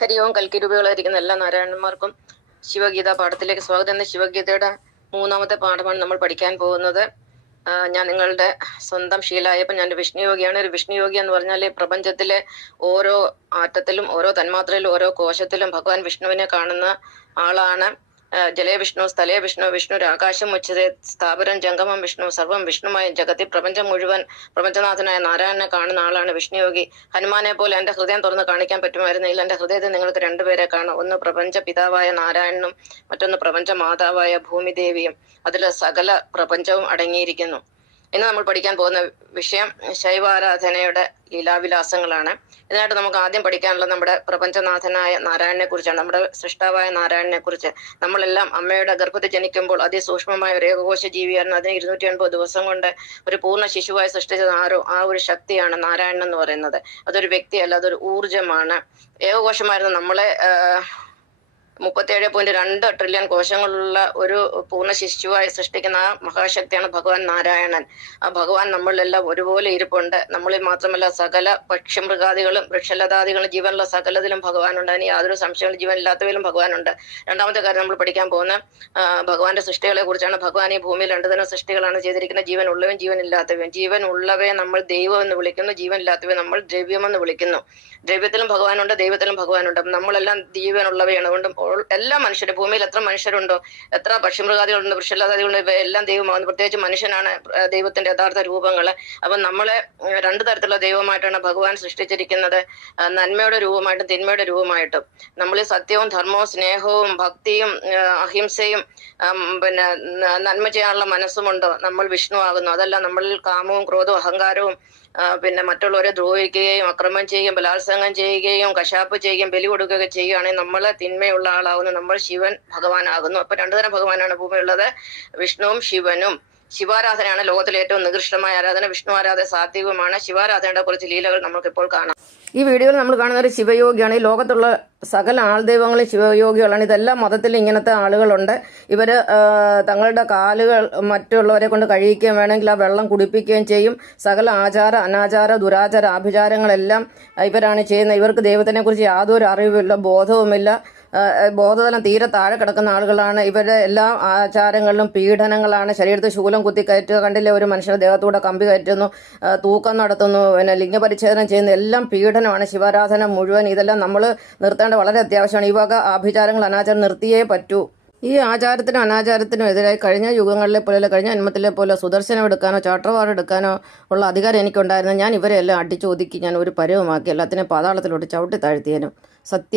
ഹരി ഓം. കൽക്കിരൂപികളായിരിക്കുന്ന എല്ലാ നാരായണന്മാർക്കും ശിവഗീത പാഠത്തിലേക്ക് സ്വാഗതം. എന്ന ശിവഗീതയുടെ 3-ാമത്തെ പാഠമാണ് നമ്മൾ പഠിക്കാൻ പോകുന്നത്. ഞാൻ നിങ്ങളുടെ സ്വന്തം ഷീലായപ്പോൾ ഞാൻ വിഷ്ണുയോഗിയാണ്. ഒരു വിഷ്ണുയോഗി എന്ന് പറഞ്ഞാൽ പ്രപഞ്ചത്തിലെ ഓരോ ആറ്റത്തിലും ഓരോ തന്മാത്രയിലും ഓരോ കോശത്തിലും ഭഗവാൻ വിഷ്ണുവിനെ കാണുന്ന ആളാണ്. ജലേ വിഷ്ണു, സ്ഥലേ വിഷ്ണു, വിഷ്ണുരാകാശം ഉച്ചതേ, സ്ഥാപരം ജംഗമം വിഷ്ണു, സർവം വിഷ്ണുമായ ജഗത്തി പ്രപഞ്ചം മുഴുവൻ പ്രപഞ്ചനാഥനായ നാരായണനെ കാണുന്ന ആളാണ് വിഷ്ണുയോഗി. ഹനുമാനെ പോലെ എന്റെ ഹൃദയം തുറന്ന് കാണിക്കാൻ പറ്റുമായിരുന്നില്ല. എന്റെ ഹൃദയത്തിൽ നിങ്ങൾക്ക് രണ്ടുപേരെ കാണാം. ഒന്ന് പ്രപഞ്ച പിതാവായ നാരായണനും മറ്റൊന്ന് പ്രപഞ്ച മാതാവായ ഭൂമിദേവിയും. അതിൽ സകല പ്രപഞ്ചവും അടങ്ങിയിരിക്കുന്നു. ഇന്ന് നമ്മൾ പഠിക്കാൻ പോകുന്ന വിഷയം ശൈവാരാധനയുടെ ലീലാവിലാസങ്ങളാണ്. ഇതിനായിട്ട് നമുക്ക് ആദ്യം പഠിക്കാനുള്ളത് നമ്മുടെ പ്രപഞ്ചനാഥനായ നാരായണനെ കുറിച്ചാണ്, നമ്മുടെ സൃഷ്ടാവായ നാരായണനെ കുറിച്ച്. നമ്മളെല്ലാം അമ്മയുടെ ഗർഭത്തിൽ ജനിക്കുമ്പോൾ അതിസൂക്ഷ്മമായ ഒരു ഏകകോശ ജീവിയായിരുന്നു. അതിന് 280 ദിവസം കൊണ്ട് ഒരു പൂർണ്ണ ശിശുവായി സൃഷ്ടിച്ചത് ആരോ, ആ ഒരു ശക്തിയാണ് നാരായണൻ എന്ന് പറയുന്നത്. അതൊരു വ്യക്തിയല്ല, അതൊരു ഊർജമാണ്. ഏകകോശമായിരുന്നു നമ്മളെ 37.2 ട്രില്യൺ കോശങ്ങളുള്ള ഒരു പൂർണ്ണ ശിശുവായി സൃഷ്ടിക്കുന്ന ആ മഹാശക്തിയാണ് ഭഗവാൻ നാരായണൻ. ആ ഭഗവാൻ നമ്മളിലെല്ലാം ഒരുപോലെ ഇരിപ്പുണ്ട്. നമ്മളിൽ മാത്രമല്ല സകല പക്ഷിമൃഗാദികളും വൃക്ഷലതാദികളും ജീവനുള്ള സകലത്തിലും ഭഗവാനുണ്ട്. അതിന് യാതൊരു സംശയവും ജീവനില്ലാത്തവയിലും ഭഗവാനുണ്ട്. രണ്ടാമത്തെ കാര്യം നമ്മൾ പഠിക്കാൻ പോകുന്ന ഭഗവാന്റെ സൃഷ്ടികളെ കുറിച്ചാണ്. ഭഗവാൻ ഈ ഭൂമിയിൽ 2 തരം സൃഷ്ടികളാണ് ചെയ്തിരിക്കുന്നത്, ജീവൻ ഉള്ളവയും ജീവൻ ഇല്ലാത്തവയും. ജീവൻ ഉള്ളവയെ നമ്മൾ ദൈവം എന്ന് വിളിക്കുന്നു, ജീവൻ ഇല്ലാത്തവയെ നമ്മൾ ദ്രവ്യമെന്ന് വിളിക്കുന്നു. ദ്രവ്യത്തിലും ഭഗവാനുണ്ട്, ദൈവത്തിലും ഭഗവാനുണ്ട്. നമ്മളെല്ലാം ജീവനുള്ളവയാണ്. കൊണ്ട് എല്ലാ മനുഷ്യരും, ഭൂമിയിൽ എത്ര മനുഷ്യരുണ്ടോ, എത്ര പക്ഷിമൃഗാദികളുണ്ട്, വൃക്ഷലതാദികളുണ്ട്, ഇവയെല്ലാം ദൈവമാകുന്നു. പ്രത്യേകിച്ച് മനുഷ്യനാണ് ദൈവത്തിന്റെ യഥാർത്ഥ രൂപങ്ങള്. അപ്പൊ നമ്മളെ 2 തരത്തിലുള്ള ദൈവമായിട്ടാണ് ഭഗവാൻ സൃഷ്ടിച്ചിരിക്കുന്നത്, നന്മയുടെ രൂപമായിട്ടും തിന്മയുടെ രൂപമായിട്ടും. നമ്മൾ സത്യവും ധർമ്മവും സ്നേഹവും ഭക്തിയും അഹിംസയും പിന്നെ നന്മ ചെയ്യാനുള്ള മനസ്സുമുണ്ടോ, നമ്മൾ വിഷ്ണു ആകുന്നു. അതല്ല നമ്മളിൽ കാമവും ക്രോധവും അഹങ്കാരവും പിന്നെ മറ്റുള്ളവരെ ദ്രോഹിക്കുകയും അക്രമം ചെയ്യുകയും ബലാത്സംഗം ചെയ്യുകയും കശാപ്പ് ചെയ്യുകയും ബലി കൊടുക്കുകയൊക്കെ ചെയ്യുകയാണെങ്കിൽ നമ്മൾ തിന്മയുള്ള ആളാകുന്നു, നമ്മൾ ശിവൻ ഭഗവാനാകുന്നു. അപ്പൊ 2 തരം ഭഗവാനാണ് ഭൂമിയുള്ളത്, വിഷ്ണുവും ശിവനും. ശിവാരാധനയാണ് ലോകത്തിലെ ഏറ്റവും നികൃഷ്ടമായ ആരാധന. വിഷ്ണു ആരാധന സാത്വികമാണ്. ശിവാരാധനയുടെ കുറച്ച് ലീലകൾ നമുക്ക് ഇപ്പോൾ കാണാം. ഈ വീഡിയോയിൽ നമ്മൾ കാണുന്ന ഒരു ശിവയോഗിയാണ്. ഈ ലോകത്തുള്ള സകല ആൾദൈവങ്ങളും ശിവയോഗികളാണ്. ഇതെല്ലാം മതത്തിൽ ഇങ്ങനത്തെ ആളുകളുണ്ട്. ഇവർ തങ്ങളുടെ കാലുകൾ മറ്റുള്ളവരെ കൊണ്ട് കഴിയിക്കുകയും വേണമെങ്കിൽ ആ വെള്ളം കുടിപ്പിക്കുകയും ചെയ്യും. സകല ആചാര അനാചാര ദുരാചാര ആഭിചാരങ്ങളെല്ലാം ഇവരാണ് ചെയ്യുന്നത്. ഇവർക്ക് ദൈവത്തിനെ കുറിച്ച് യാതൊരു അറിവുമില്ല, ബോധവുമില്ല. ബോധതലം തീരെ താഴെ കിടക്കുന്ന ആളുകളാണ്. ഇവരുടെ എല്ലാ ആചാരങ്ങളിലും പീഡനങ്ങളാണ്. ശരീരത്തിൽ ശൂലം കുത്തിക്കയറ്റുക, കണ്ടില്ലേ, ഒരു മനുഷ്യരുടെ ദേഹത്തൂടെ കമ്പി കയറ്റുന്നു, തൂക്കം നടത്തുന്നു, പിന്നെ ലിംഗപരിച്ഛേദനം ചെയ്യുന്നു, എല്ലാം പീഡനമാണ്. ശിവാരാധന മുഴുവൻ ഇതെല്ലാം നമ്മൾ നിർത്തേണ്ടത് വളരെ അത്യാവശ്യമാണ്. ഈ വക ആഭിചാരങ്ങൾ അനാചാരം നിർത്തിയേ പറ്റൂ. ഈ ആചാരത്തിനും അനാചാരത്തിനും എതിരായി കഴിഞ്ഞ യുഗങ്ങളിലെ പോലെ, കഴിഞ്ഞ ജന്മത്തിലെ പോലെ സുദർശനം എടുക്കാനോ ചാട്ടവാർ എടുക്കാനോ ഉള്ള അധികാരം എനിക്കുണ്ടായിരുന്നു. ഞാൻ ഇവരെല്ലാം അടിച്ചൊതുക്കി ഞാൻ ഒരു പരുവമാക്കി എല്ലാത്തിനും പാതാളത്തിലോട്ട് ചവിട്ടി താഴ്ത്തിയേനും. സത്യം.